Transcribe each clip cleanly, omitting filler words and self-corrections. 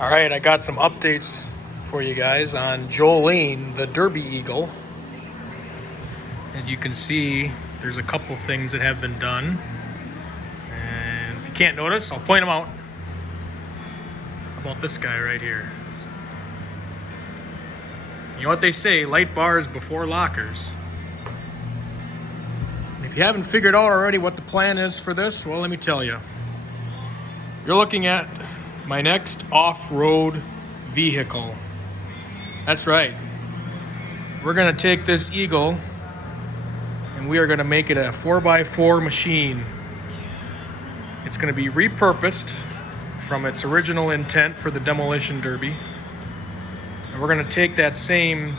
All right, I got some updates for you guys on Jolene, the Derby Eagle. As you can see, there's a couple things that have been done. And if you can't notice, I'll point them out. How about this guy right here? You know what they say, light bars before lockers. And if you haven't figured out already what the plan is for this, well, let me tell you. You're looking at my next off-road vehicle. That's right. We're gonna take this Eagle and we are gonna make it a 4x4 machine. It's gonna be repurposed from its original intent for the demolition derby. And we're gonna take that same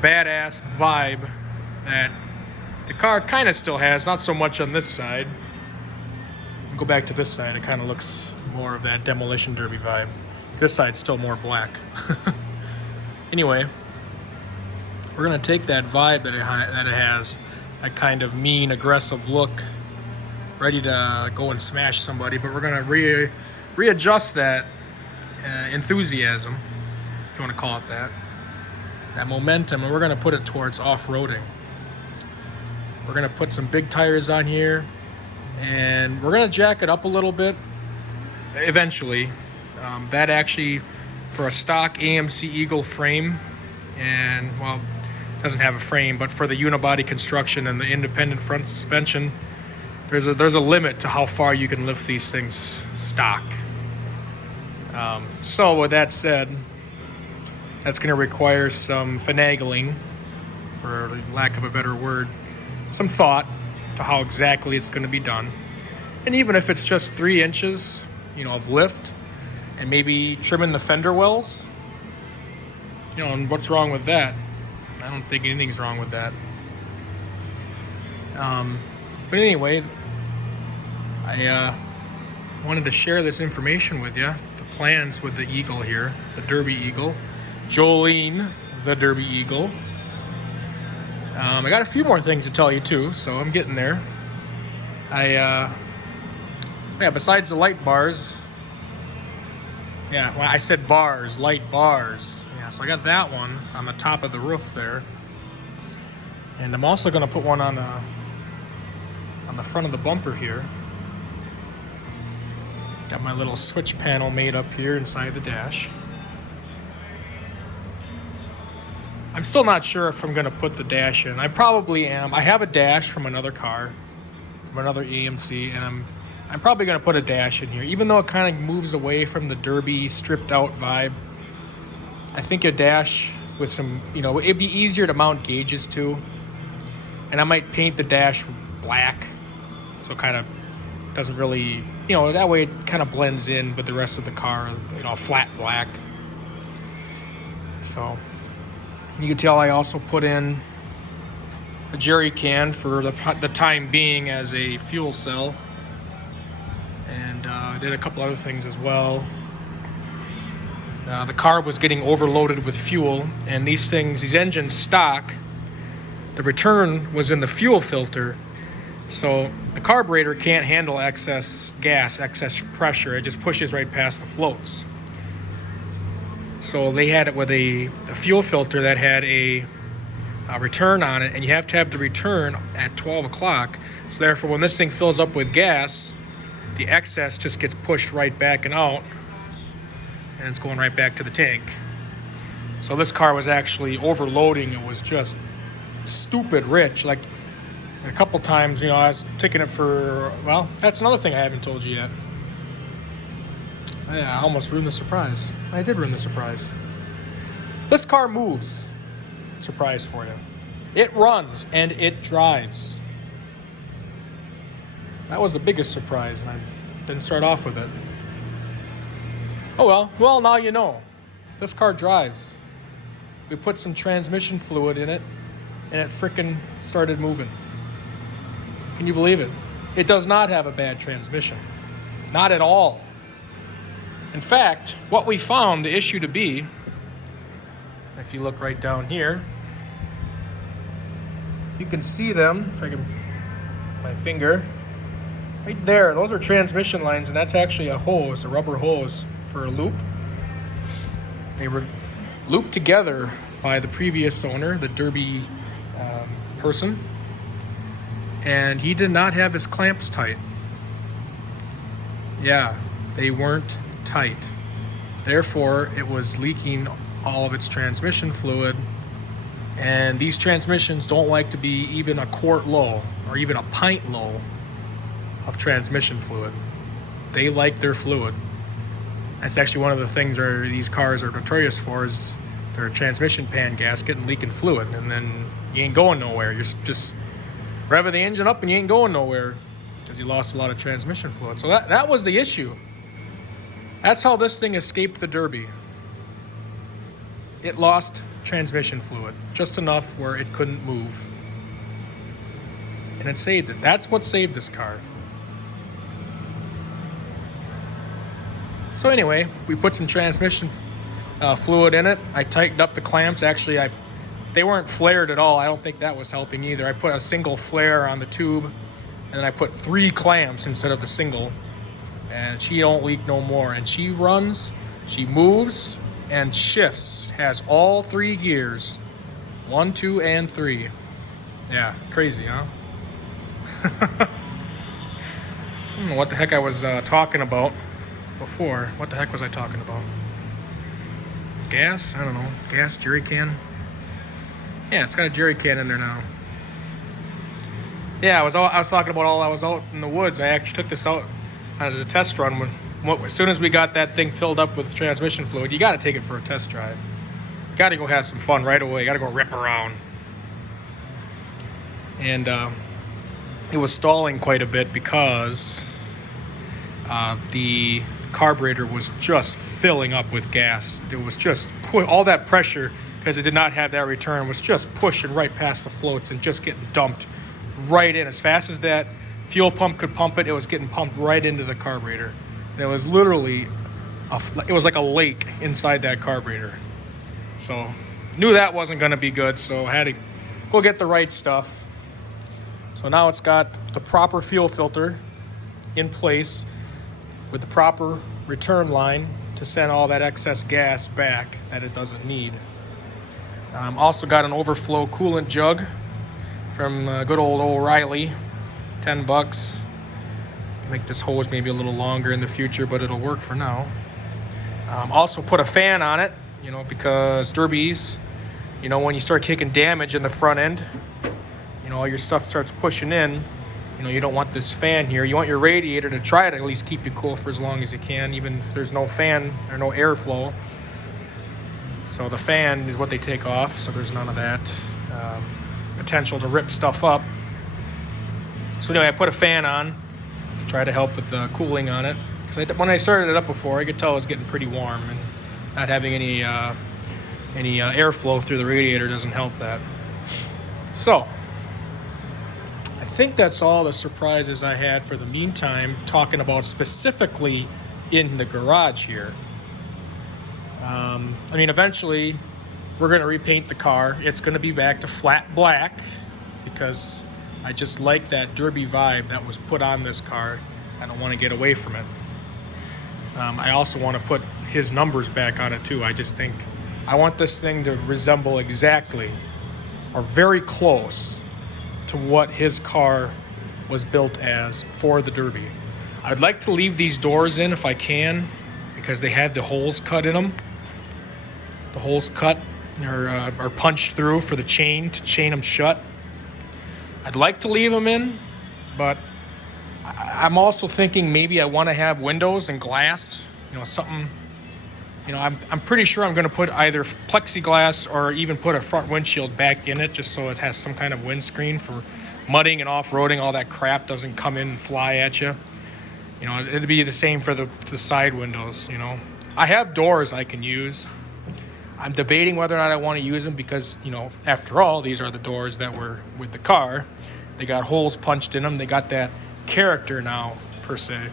badass vibe that the car kind of still has, not so much on this side. Go back to this side, it kind of looks more of that demolition derby vibe. This side's still more black. Anyway, we're gonna take that vibe that it has, that kind of mean, aggressive look, ready to go and smash somebody, but we're gonna readjust that enthusiasm, if you want to call it that momentum, and we're gonna put it towards off-roading. We're gonna put some big tires on here, and we're gonna jack it up a little bit eventually. That actually, for a stock AMC Eagle frame, and well, it doesn't have a frame, but for the unibody construction and the independent front suspension, there's a limit to how far you can lift these things stock. So with that said, that's going to require some finagling, for lack of a better word, some thought to how exactly it's going to be done. And even if it's just 3 inches, of lift, and maybe trimming the fender wells, and what's wrong with that? I don't think anything's wrong with that. But anyway, I wanted to share this information with you, the plans with the Eagle here, the Derby Eagle, Jolene, the Derby Eagle. I got a few more things to tell you too, so I'm getting there. Besides the light bars, I said bars, light bars. Yeah, so I got that one on the top of the roof there. And I'm also going to put one on the front of the bumper here. Got my little switch panel made up here inside the dash. I'm still not sure if I'm going to put the dash in. I probably am. I have a dash from another car, from another AMC, and I'm probably going to put a dash in here, even though it kind of moves away from the derby stripped out vibe. I think a dash with some, it'd be easier to mount gauges to, and I might paint the dash black, so it kind of doesn't really, that way it kind of blends in with the rest of the car, flat black. So you can tell I also put in a jerry can for the time being as a fuel cell. And I did a couple other things as well. The car was getting overloaded with fuel, and these engines stock, the return was in the fuel filter, so the carburetor can't handle excess gas, excess pressure. It just pushes right past the floats. So they had it with a fuel filter that had a return on it, and you have to have the return at 12 o'clock. So therefore, when this thing fills up with gas, the excess just gets pushed right back and out, and it's going right back to the tank. So this car was actually overloading. It was just stupid rich. Like a couple times, I was taking it for, well, that's another thing I haven't told you yet. Yeah, I almost ruined the surprise. I did ruin the surprise. This car moves. Surprise for you. It runs and it drives. That was the biggest surprise, and I didn't start off with it. Oh well. Well, now you know. This car drives. We put some transmission fluid in it, and it frickin' started moving. Can you believe it? It does not have a bad transmission. Not at all. In fact, what we found the issue to be, if you look right down here, you can see them, if I can, my finger, right there, those are transmission lines, and that's actually a hose, a rubber hose for a loop. They were looped together by the previous owner, the Derby person, and he did not have his clamps tight. Yeah, they weren't tight. Therefore, it was leaking all of its transmission fluid, and these transmissions don't like to be even a quart low or even a pint low of transmission fluid. They like their fluid. That's actually one of the things these cars are notorious for, is their transmission pan gasket and leaking fluid, and then you ain't going nowhere. You're just revving the engine up and you ain't going nowhere because you lost a lot of transmission fluid. So that was the issue. That's how this thing escaped the Derby. It lost transmission fluid, just enough where it couldn't move. And it saved it. That's what saved this car. So anyway, we put some transmission fluid in it. I tightened up the clamps. Actually, they weren't flared at all. I don't think that was helping either. I put a single flare on the tube, and then I put 3 clamps instead of the single. And she don't leak no more. And she runs, she moves, and shifts. Has all 3 gears. 1, 2, and 3. Yeah, crazy, huh? I don't know what the heck I was talking about before. What the heck was I talking about? Gas? I don't know. Gas jerry can? Yeah, it's got a jerry can in there now. Yeah, I was talking about I was out in the woods. I actually took this out as a test run. As soon as we got that thing filled up with transmission fluid, you got to take it for a test drive. You got to go have some fun right away. You got to go rip around. And it was stalling quite a bit because the carburetor was just filling up with gas. It was just all that pressure, because it did not have that return, was just pushing right past the floats and just getting dumped right in. As fast as that fuel pump could pump it, it was getting pumped right into the carburetor. And it was literally, it was like a lake inside that carburetor. So knew that wasn't going to be good, so I had to go get the right stuff. So now it's got the proper fuel filter in place with the proper return line to send all that excess gas back that it doesn't need. Also got an overflow coolant jug from good old O'Reilly, $10. Make this hose maybe a little longer in the future, but it'll work for now. Also put a fan on it, because Derbies, when you start taking damage in the front end, all your stuff starts pushing in. You don't want this fan here. You want your radiator to try to at least keep you cool for as long as you can, even if there's no fan or no airflow. So the fan is what they take off, so there's none of that potential to rip stuff up. So anyway, I put a fan on to try to help with the cooling on it. Because when I started it up before, I could tell it was getting pretty warm, and not having any airflow through the radiator doesn't help that. So I think that's all the surprises I had for the meantime, talking about specifically in the garage here. Eventually we're going to repaint the car. It's going to be back to flat black because I just like that Derby vibe that was put on this car. I don't want to get away from it. I also want to put his numbers back on it too. I just think I want this thing to resemble exactly or very close to what his car was built as for the Derby. I'd like to leave these doors in if I can, because they have the holes cut in them. The holes cut or punched through for the chain to chain them shut. I'd like to leave them in, but I'm also thinking maybe I want to have windows and glass, something. I'm pretty sure I'm going to put either plexiglass or even put a front windshield back in it, just so it has some kind of windscreen for mudding and off-roading. All that crap doesn't come in and fly at you. It'd be the same for the side windows. I have doors I can use. I'm debating whether or not I want to use them because, after all, these are the doors that were with the car. They got holes punched in them. They got that character now, per se.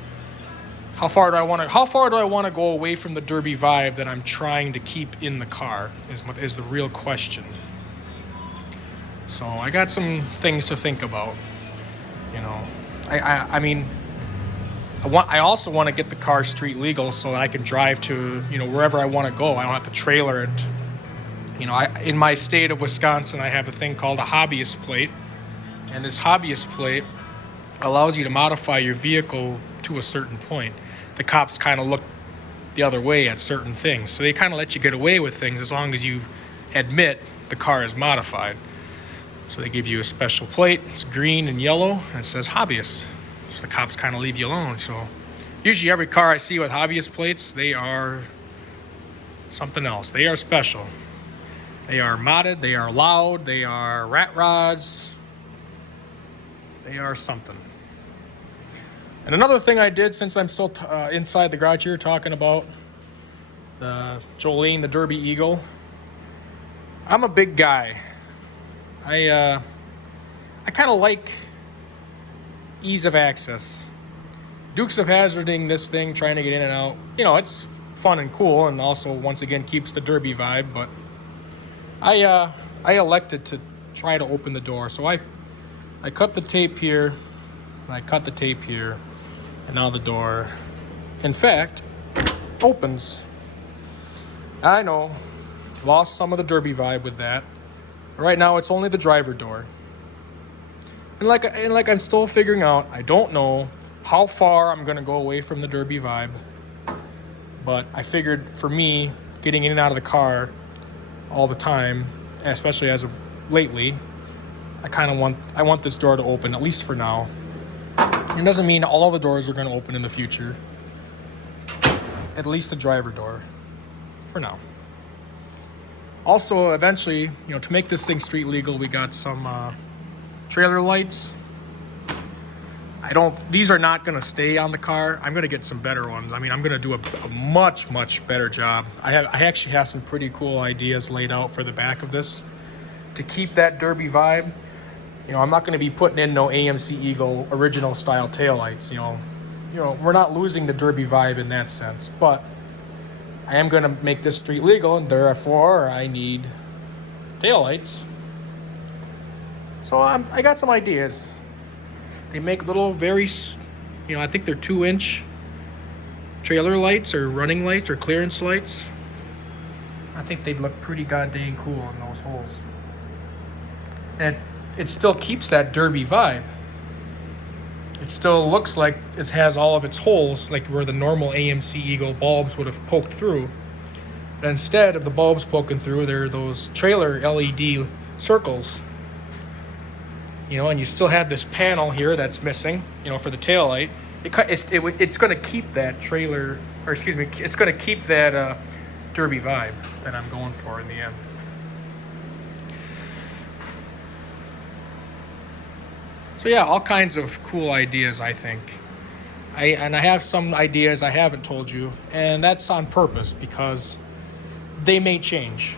How far do I want to go away from the Derby vibe that I'm trying to keep in the car is the real question. So I got some things to think about. I also want to get the car street legal so that I can drive to, wherever I want to go. I don't have to trailer it. In my state of Wisconsin, I have a thing called a hobbyist plate. And this hobbyist plate allows you to modify your vehicle to a certain point. The cops kind of look the other way at certain things. So they kind of let you get away with things as long as you admit the car is modified. So they give you a special plate. It's green and yellow, and it says hobbyist. So the cops kind of leave you alone. So usually every car I see with hobbyist plates, they are something else. They are special. They are modded, they are loud, they are rat rods. They are something. And another thing I did, since I'm still inside the garage here talking about the Jolene, the Derby Eagle, I'm a big guy. I kind of like ease of access. Dukes of Hazzarding this thing, trying to get in and out. It's fun and cool, and also, once again, keeps the Derby vibe. But I elected to try to open the door. So I cut the tape here, and I cut the tape here, and now the door, in fact, opens. I know, lost some of the Derby vibe with that. Right now, it's only the driver door. And like I'm still figuring out, I don't know how far I'm going to go away from the Derby vibe. But I figured for me, getting in and out of the car all the time, especially as of lately, I want this door to open, at least for now. It doesn't mean all of the doors are going to open in the future. At least the driver door, for now. Also, eventually, to make this thing street legal, we got some trailer lights. These are not going to stay on the car. I'm going to get some better ones. I'm going to do a much, much better job. I actually have some pretty cool ideas laid out for the back of this to keep that Derby vibe. I'm not going to be putting in no AMC Eagle original style taillights. We're not losing the Derby vibe in that sense, but I am going to make this street legal, and therefore I need taillights. So I got some ideas. They make little I think they're 2-inch trailer lights or running lights or clearance lights. I think they'd look pretty goddamn cool in those holes. And it still keeps that Derby vibe. It still looks like it has all of its holes, like where the normal AMC Eagle bulbs would have poked through. But instead of the bulbs poking through, there are those trailer LED circles. And you still have this panel here that's missing, for the tail light. It's going to keep that trailer, or excuse me, it's going to keep that Derby vibe that I'm going for in the end. So yeah, all kinds of cool ideas, I think. I have some ideas I haven't told you, and that's on purpose because they may change.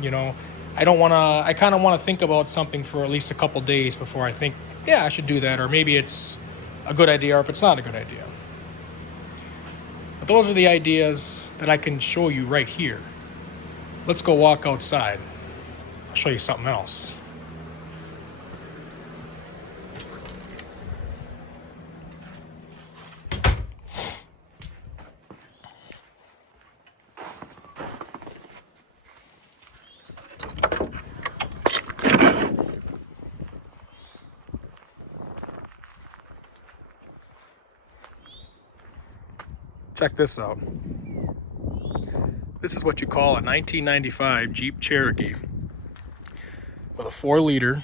I kind of want to think about something for at least a couple days before I think, yeah, I should do that, or maybe it's a good idea, or if it's not a good idea. But those are the ideas that I can show you right here. Let's go walk outside. I'll show you something else. Check this out. This is what you call a 1995 Jeep Cherokee with a 4-liter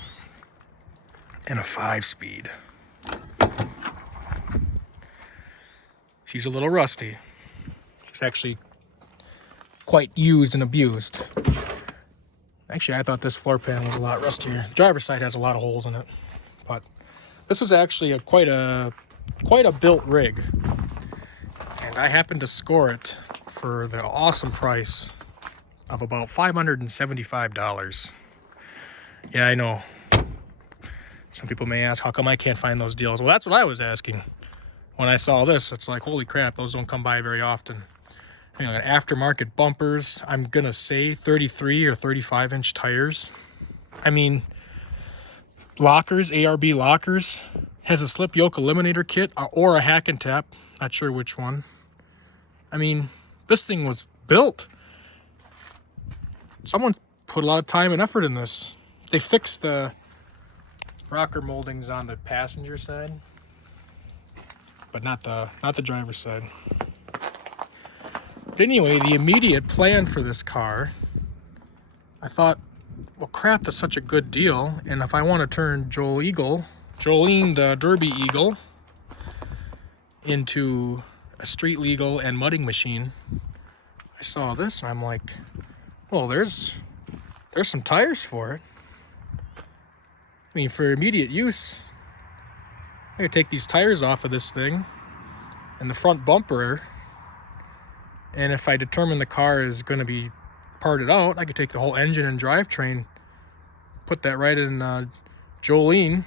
and a 5-speed. She's a little rusty. She's actually quite used and abused. Actually, I thought this floor pan was a lot rustier. The driver's side has a lot of holes in it, but this is actually quite a built rig. And I happened to score it for the awesome price of about $575. Yeah, I know. Some people may ask, how come I can't find those deals? Well, that's what I was asking. When I saw this, it's like, holy crap, those don't come by very often. Aftermarket bumpers, I'm going to say 33 or 35-inch tires. Lockers, ARB lockers, Has a slip yoke eliminator kit or a hack and tap. Not sure which one. I mean, this thing was built. Someone put a lot of time and effort in this. They fixed the rocker moldings on the passenger side, but not the driver's side. But anyway, the immediate plan for this car, I thought, well, crap, that's such a good deal. And if I want to turn Jolene, the Derby Eagle, into a street legal and mudding machine, I saw this and I'm like, well, there's some tires for it. I mean, for immediate use, I could take these tires off of this thing and the front bumper, and if I determine the car is going to be parted out, I could take the whole engine and drivetrain, put that right in Jolene,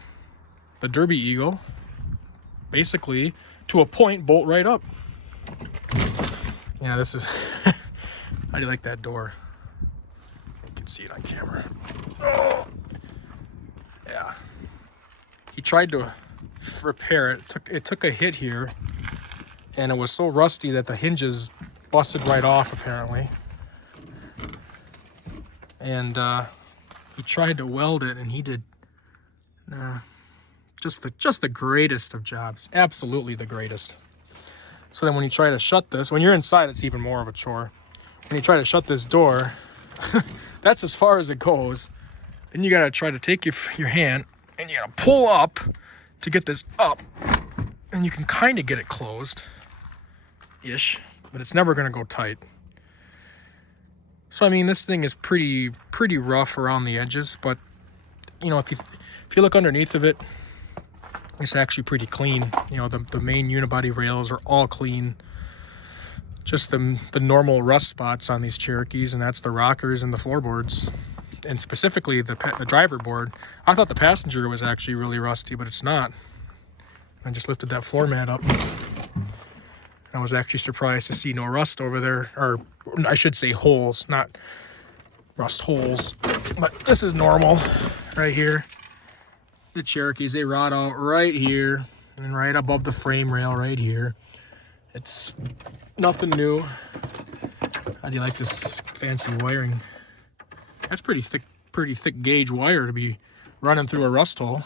the Derby Eagle, basically to a point, bolt right up. Yeah, this is how do you like that door? You can see it on camera. Oh. Yeah, he tried to repair it. It took a hit here, and it was so rusty that the hinges busted right off apparently. And he tried to weld it, and he did just the greatest of jobs, absolutely the greatest. So then when you try to shut this, when you're inside, it's even more of a chore. When you try to shut this door, that's as far as it goes. Then you gotta try to take your hand and you gotta pull up to get this up, and you can kind of get it closed-ish, but it's never gonna go tight. So I mean, this thing is pretty rough around the edges, but you know, if you look underneath of it, it's actually pretty clean. You know, the main unibody rails are all clean. Just the normal rust spots on these Cherokees, and that's the rockers and the floorboards. And specifically the driver board. I thought the passenger was actually really rusty, but it's not. I just lifted that floor mat up. I was actually surprised to see no rust over there, or I should say holes, not rust holes. But this is normal right here. The Cherokees, they rot out right here and right above the frame rail right here. It's nothing new. How do you like this fancy wiring? That's pretty thick gauge wire to be running through a rust hole.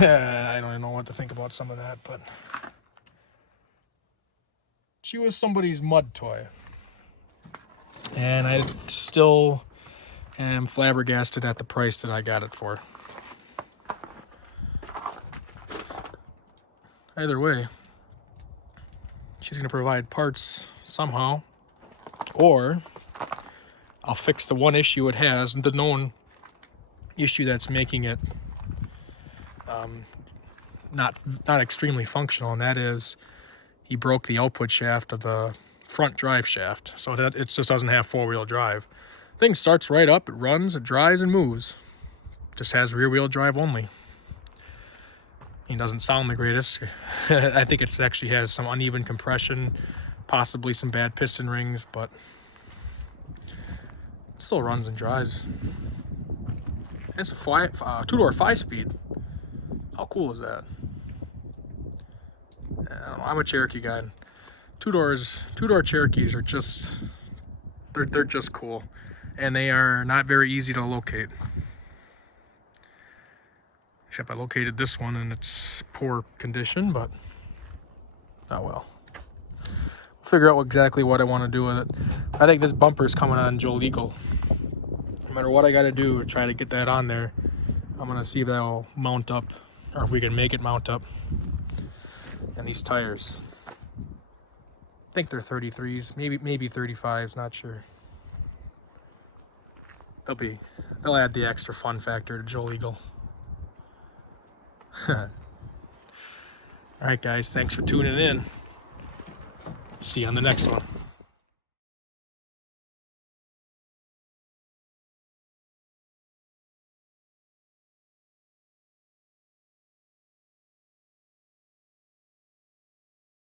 I don't even know what to think about some of that, but she was somebody's mud toy. And I still am flabbergasted at the price that I got it for. Either way, she's going to provide parts somehow, or I'll fix the one issue it has, the known issue that's making it not extremely functional, and that is he broke the output shaft of the front drive shaft, so that it just doesn't have four-wheel drive. Thing starts right up, it runs, it drives and moves. Just has rear-wheel drive only. It doesn't sound the greatest. I think it actually has some uneven compression, possibly some bad piston rings, but it still runs and drives. It's a two-door 5-speed. How cool is that? I don't know, I'm a Cherokee guy. Two-door Cherokees are just, they're just cool, and they are not very easy to locate. Except I located this one in its poor condition, but oh well. We'll figure out exactly what I want to do with it. I think this bumper is coming on Joe Legal. No matter what I got to do to try to get that on there, I'm going to see if that will mount up, or if we can make it mount up. And these tires, I think they're 33s, maybe 35s, not sure. They'll add the extra fun factor to Joe Legal. Alright guys, thanks for tuning in. See you on the next one.